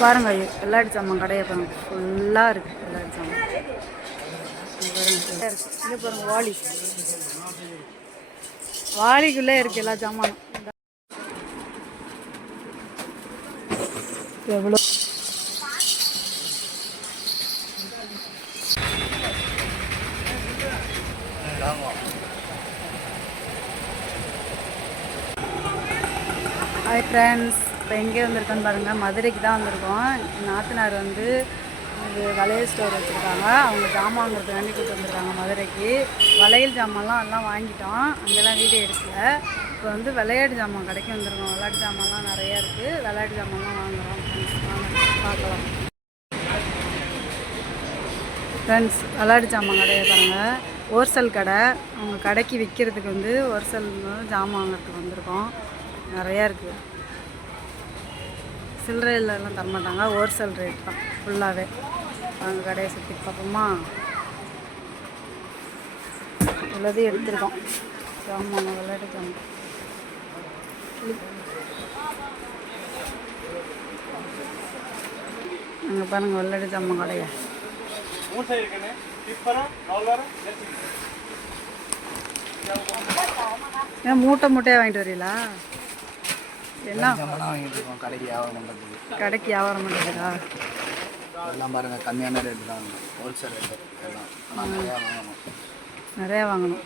பாருங்க விளையாட்டு சாமான் கடையை பாருங்க, ஃபுல்லாக இருக்குது விளையாட்டு சாமான். இங்கே பாருங்க வாளிக்குள்ளே இருக்குது எல்லா சாமானும். எவ்வளோ ஹாய் ஃப்ரெண்ட்ஸ், இப்போ எங்கே வந்திருக்கோன்னு பாருங்கள், மதுரைக்கு தான் வந்திருக்கோம். நாத்தனார் வந்து இது வளையல் ஸ்டோர் வச்சுருக்காங்க, அவங்க ஜாமான் வாங்குறதுக்காண்டி கூப்பிட்டு வந்திருக்காங்க மதுரைக்கு. வளையல் ஜாமான்லாம் எல்லாம் வாங்கிட்டோம், அங்கெல்லாம் வீடியோ எடுக்கல. இப்போ வந்து விளையாட்டு ஜாமான் கடைக்கு வந்திருக்கோம். விளையாட்டு ஜாமான்லாம் நிறையா இருக்குது, விளையாட்டு ஜாமான்லாம் வாங்குகிறோம். பார்க்கலாம் ஃப்ரெண்ட்ஸ். விளையாட்டு ஜாமான் கடையை பாருங்கள், ஹோல்சேல் கடை. அவங்க கடைக்கு விற்கிறதுக்கு வந்து ஹோல்சேல் ஜாமான் வாங்குறதுக்கு வந்திருக்கோம். நிறையா இருக்குது, சில்லறையிலலாம் தரமாட்டாங்க, ஹோல்சேல் ரேட் தான் ஃபுல்லாகவே. அவங்க கடையை சுற்றி பார்ப்போமா? எல்லாத்தையும் எடுத்துருக்கோம் ஜாமான், விளையாட்டு ஜாமான். அங்கே பாருங்கள் விளையாட்டு ஜாமான் கடையை. ஏன் மூட்டையாக வாங்கிட்டு வரீங்களா? எல்லாம் கடைக்கு வியாபாரம் பண்ணுறதுக்கா? எல்லாம் பாருங்கள், கம்மியான ரேட்டு தான், ஹோல்சேல் ரேட்டு எல்லாம். நிறையா வாங்கணும்,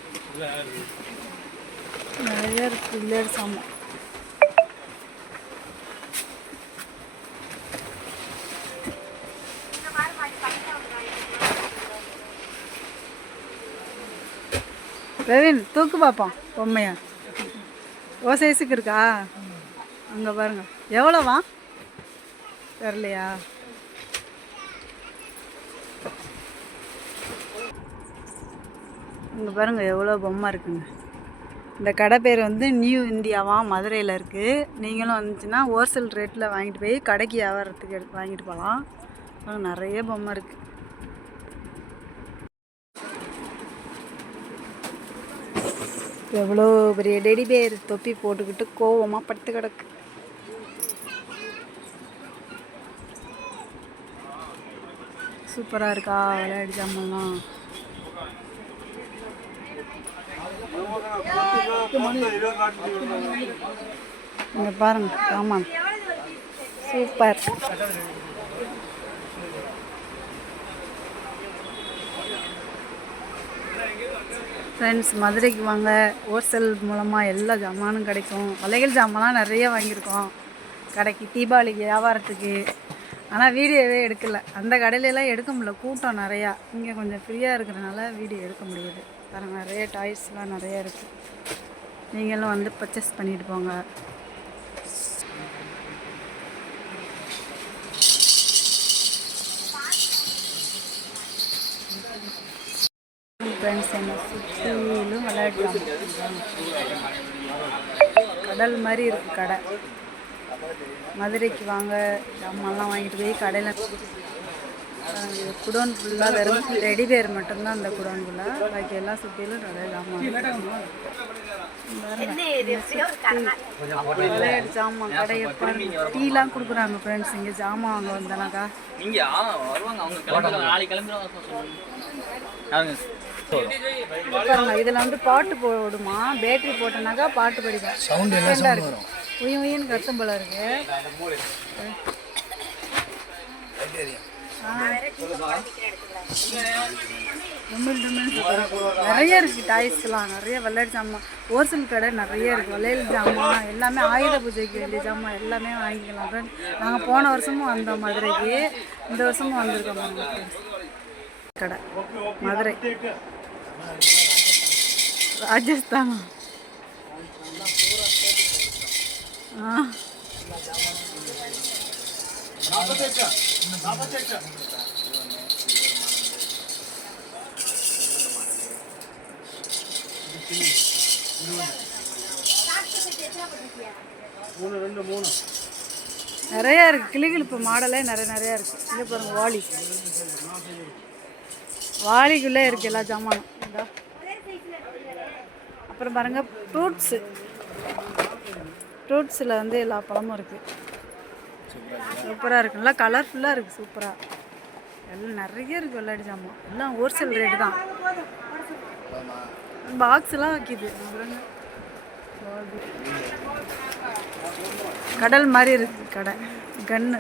நிறைய இருக்குது விளையாட்டு சாமான். பிரவீன் தூக்கு பார்ப்போம் பொம்மையா, ஓ சைஸுக்கு இருக்கா? அங்கே பாருங்கள் எவ்வளோவா தெரிலையா? இங்கே பாருங்கள் எவ்வளோ பொம்மை இருக்குங்க. இந்த கடை பேர் வந்து நியூ இந்தியாவா, மதுரையில் இருக்குது. நீங்களும் வந்துச்சுன்னா ஹோல்சேல் ரேட்டில் வாங்கிட்டு போய் கடைக்கு வியாபாரத்துக்கு வாங்கிட்டு போகலாம். நிறைய பொம்மை இருக்குது. எவ்வளோ பெரிய டெடி பேர் தொப்பி போட்டுக்கிட்டு கோவமாக படுத்து கிடக்கு. சூப்பராக இருக்கா விளையாட்டு ஜாமான்லாம்? இங்கே பாருங்க ஜாமான் சூப்பர். ஃப்ரெண்ட்ஸ், மதுரைக்கு வாங்க, ஹோல்சேல் மூலமாக எல்லா ஜாமானும் கிடைக்கும். வளையல் ஜாமான்லாம் நிறைய வாங்கியிருக்கோம் கடைக்கு, தீபாவளிக்கு வியாபாரத்துக்கு. ஆனால் வீடியோவே எடுக்கலை, அந்த கடையிலலாம் எடுக்க முடியல, கூட்டம் நிறையா. இங்கே கொஞ்சம் ஃப்ரீயாக இருக்கிறனால வீடியோ எடுக்க முடியுது. பாருங்கள் நிறைய டாய்ஸ்லாம் நிறையா இருக்குது. நீங்களும் வந்து பர்ச்சேஸ் பண்ணிட்டு போங்க. ஃப்ரெண்ட்ஸ், என்ன சுற்றிலும் விளையாடலாம். கடல் மாதிரி இருக்குது கடை. மதுரைக்கு வாங்க, ஜாமான்லாம் வாங்கிட்டு போய் கடையில். குடோன் ஃபுல்லாக வெறும் ரெடிமேட் மட்டும்தான் அந்த குடோன் ஃபுல்லாக, பாக்கி எல்லாம் சுற்றிலும் நிறைய ஜாமான். விளையாட்டு ஜாமான் கடையை பாருங்க, டீலாம் கொடுக்குறாங்க ஃப்ரெண்ட்ஸ். இங்கே ஜாமான் வாங்க வந்தனாக்கா இதில் வந்து பாட்டு போடுமா, பேட்டரி போட்டனாக்கா பாட்டு படிப்பேன். சவுண்ட் எல்லாம் இருக்கும், உயின்னு கத்தும் போல இருக்கு. நிறைய இருக்குது டாய்ஸ்லாம், நிறைய விளையாட்டு ஜாமான். ஹோல்சேல் கடை நிறைய இருக்குது, விளையாட்டு ஜாமான் எல்லாமே, ஆயுத பூஜைக்கு வேண்டிய ஜாமான் எல்லாமே வாங்கிக்கலாம் ஃப்ரெண்ட்ஸ். நாங்கள் போன வருஷமும் வந்தோம் மதுரைக்கு, இந்த வருஷமும் வந்திருக்கோம் கடை. மதுரை, ராஜஸ்தான். நிறையா இருக்குது, கிளிகிழிப்பு மாடலே நிறையா இருக்குது. இங்கே பாருங்கள் வாளிக்குள்ளே இருக்குது எல்லா ஜாமானும். அப்புறம் பாருங்கள் ஃப்ரூட்ஸில் வந்து எல்லா பழமும் இருக்குது. சூப்பராக இருக்கு, நல்லா கலர்ஃபுல்லாக இருக்குது, சூப்பராக எல்லாம் நிறைய இருக்குது விளையாட்டு ஜாமான். எல்லாம் ஹோல்சேல் ரேட்டு தான். பாக்ஸ்லாம் வைக்கிது. கடல் மாதிரி இருக்குது கடை, கன்று.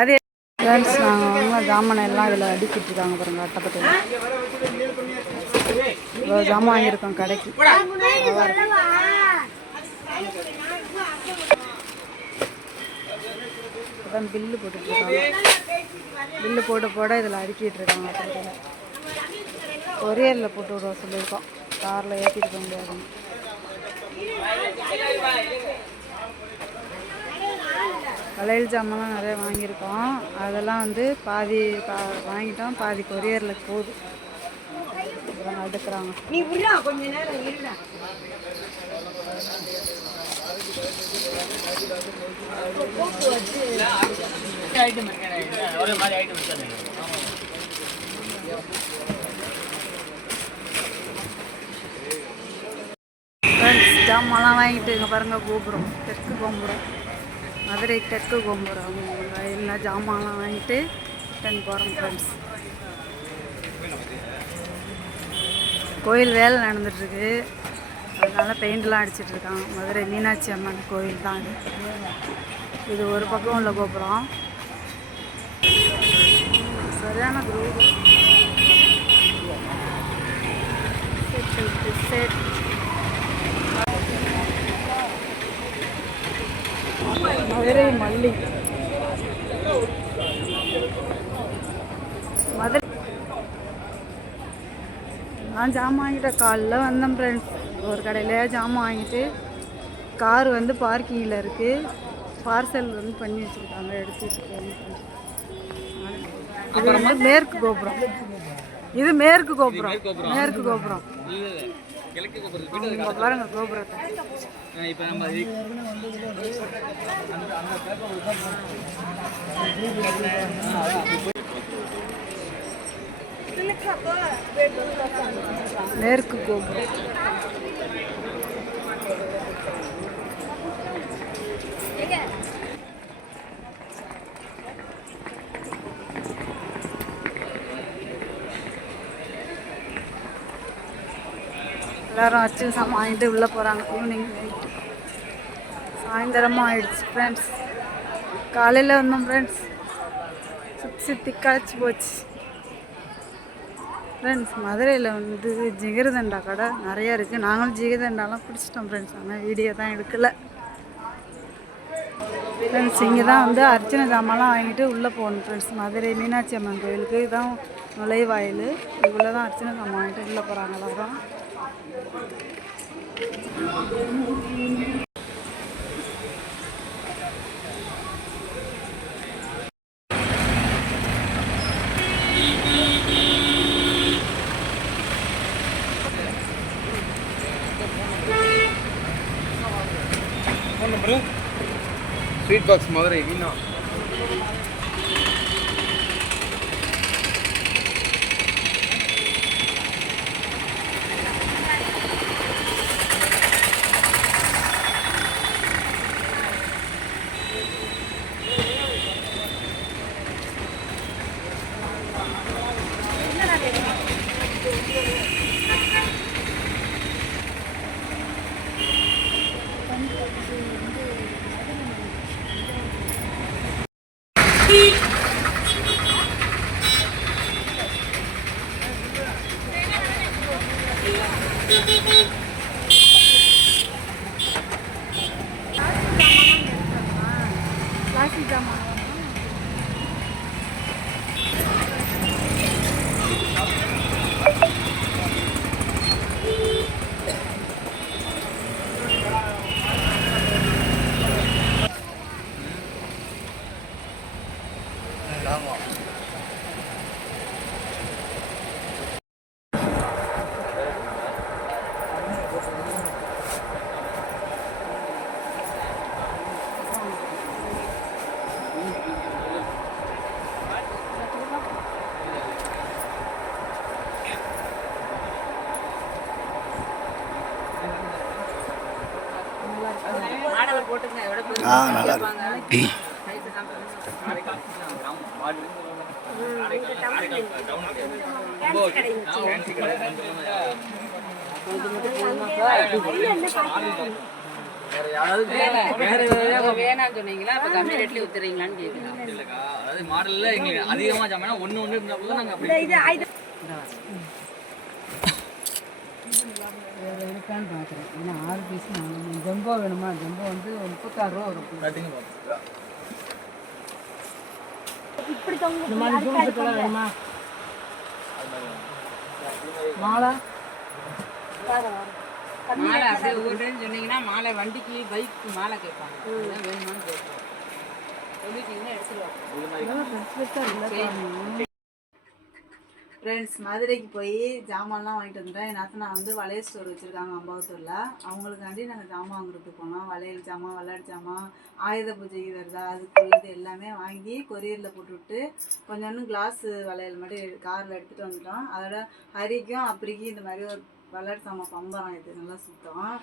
அதே ஃப்ரெண்ட்ஸ் நாங்கள் ஜாமான் எல்லாம் இதில் அடிக்கிட்டு இருக்காங்க பாருங்க, அட்டைப்பட்டையில் இவ்வளோ ஜாமான் வாங்கியிருக்கோம் கடைக்கு. அதான் பில்லு போட்டுட்ருக்காங்க. பில்லு போட இதில் அடுக்கிட்டு இருக்காங்க அட்டைப்பட்டையில். கொரியரில் போட்டு விடுவ சொல்லியிருக்கோம், காரில் ஏற்றிட்டு போக முடியாதுன்னு. வளையல் ஜாமான்லாம் நிறைய வாங்கியிருக்கோம். அதெல்லாம் வந்து பாதி வாங்கிட்டோம், பாதி கொரியரில் போகுது. இதெல்லாம் எடுக்கிறாங்க. நீ விடா கொஞ்ச நேரம் இருடா. ஜாமான்லாம் வாங்கிட்டு இங்கே பாருங்கள் கோபுரம், தெற்கு கோபுரம், மதுரை தெற்கு கோபுரம். எல்லா ஜாமான்லாம் வாங்கிட்டு ரிட்டன் போகிறோம் ஃப்ரெண்ட்ஸ். கோயில் வேலை நடந்துட்டுருக்கு, அதனால் பெயிண்ட்லாம் அடிச்சிட்ருக்காங்க. மதுரை மீனாட்சி அம்மன் கோயில் தான் இது. இது ஒரு பக்கம் உள்ள கோபுரம், சரியான குரூப். மதுரை மல்லி, மதுரை. நான் ஜாமான் வாங்கிட்ட காலைல வந்தேன் ஃப்ரெண்ட்ஸ். ஒரு கடையில் ஜாமான் வாங்கிட்டு கார் வந்து பார்க்கிங்கில் இருக்குது, பார்சல் வந்து பண்ணி வச்சுருக்காங்க, எடுத்துகிட்டு போகணும். இது வந்து மேற்கு கோபுரம், இது மேற்கு கோபுரம், மேற்கு கோபுரம். பாருங்க கோபுரத்தை. மேற்கு கோபுரம். எல்லாரும் அச்சு சாமான் வாங்கிட்டு உள்ளே போகிறாங்க. ஈவினிங் நைட்டு சாயந்தரமாக ஆயிடுச்சு ஃப்ரெண்ட்ஸ். காலையில் வந்தோம் ஃப்ரெண்ட்ஸ், சுற்றி கழிச்சு போச்சு ஃப்ரெண்ட்ஸ். மதுரையில் வந்து ஜிகிர்தண்டா கடை நிறையா இருக்குது. நாங்களும் ஜிகிர்தண்டாலாம் பிடிச்சிட்டோம் ஃப்ரெண்ட்ஸ், ஆனால் வீடியோ தான் எடுக்கலை ஃப்ரெண்ட்ஸ். இங்கே தான் வந்து அர்ச்சனை ஜாமான்லாம் வாங்கிட்டு உள்ளே போகணும் ஃப்ரெண்ட்ஸ். மதுரை மீனாட்சி அம்மன் கோயிலுக்கு இதுதான் நுழைவாயில். இதுக்குள்ளே தான் அர்ச்சனை ஜாமான் வாங்கிட்டு உள்ளே போகிறாங்க எல்லாரும். ஸ்வீட் பாக்ஸ் மதுரை வீணா. நல்லா இருக்கு. வேணாம்னு சொன்னீங்களா அப்ப கம்மி ரேட்லயே ஊத்துறீங்களான்னு கேட்கலாம். அதாவது மாடல்ல எங்களுக்கு அதிகமா ஜாமான் ஒண்ணு இருந்தா கூட நாங்க அப்படி இருக்கான்னு பார்க்குறேன். ஏன்னா 6 பீஸ் ஜம்போ வேணுமா? ஜம்போ வந்து 36 ரூபா வரும். கட்டிங்க பாத்து இந்த மாதிரி ஜூம் செட்டெல்லாம் வேணுமா? மாலை மாலை அப்படியே ஊருன்னு சொன்னீங்கன்னா மாலை வண்டிக்கு பைக்கு மாலை கேட்பாங்க. அதான் வேணுமான்னு கேட்பாங்க. சொல்லிட்டீங்கன்னா எடுத்துருவாங்க. ஃப்ரெண்ட்ஸ் மதுரைக்கு போய் ஜாமான்லாம் வாங்கிட்டு வந்துட்டேன். என் நாத்தனா வந்து வளையல் ஸ்டோர் வச்சுருக்காங்க அம்பாவத்தூரில். அவங்களுக்காண்டி நாங்கள் ஜாமான் வாங்குறதுக்கு போனோம். வளையல் ஜாமான், விளையாட்டு ஜாமான், ஆயுத பூஜைக்கு வருதா அதுக்குள்ளது எல்லாமே வாங்கி கொரியரில் போட்டுவிட்டு கொஞ்சோண்டு கிளாஸு வளையல் மட்டும் காரில் எடுத்துகிட்டு வந்துட்டோம். அதோட ஹரிக்கும் அப்புறிக்கும் இந்த மாதிரி ஒரு விளையாட்டு ஜாமான் பம்பரம் இது நல்லா சுத்தம்.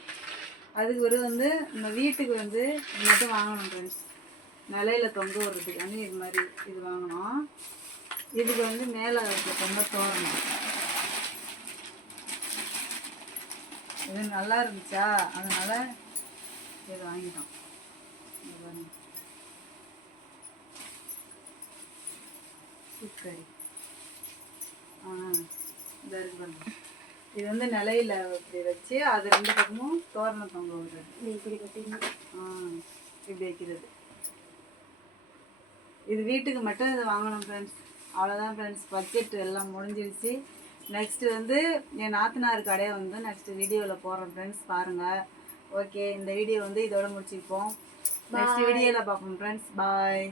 அதுக்கு ஒரு வந்து நம்ம வீட்டுக்கு வந்து இது மட்டும் வாங்கணும் ஃப்ரெண்ட்ஸ். நிலையில் தொங்க விடுறதுக்காண்டி இது மாதிரி இது வாங்கினோம். இதுக்கு வந்து மேலே தொங்க தோரணும். இது நல்லா இருந்துச்சா அதனால் இது வாங்கிட்டோம். சூப்பர். இந்த இருக்கு பாருங்க. இது வந்து நிலையில் இப்படி வச்சு அது 2 பக்கமும் தோரணம் தொங்க விடுறது. இப்படி இப்படி வைக்கிறது. இது வீட்டுக்கு மட்டும் இதை வாங்கணும் ஃப்ரெண்ட்ஸ். அவ்வளோதான் ஃப்ரெண்ட்ஸ். பட்ஜெட் எல்லாம் முடிஞ்சிருச்சு. நெக்ஸ்ட்டு வந்து என் நாத்தனார் கடையை வந்து நெக்ஸ்ட்டு வீடியோவில் போடுறோம் ஃப்ரெண்ட்ஸ், பாருங்கள். ஓகே, இந்த வீடியோ வந்து இதோட முடிச்சுப்போம். நெக்ஸ்ட் வீடியோவில் பார்ப்போம் ஃப்ரெண்ட்ஸ். பாய்.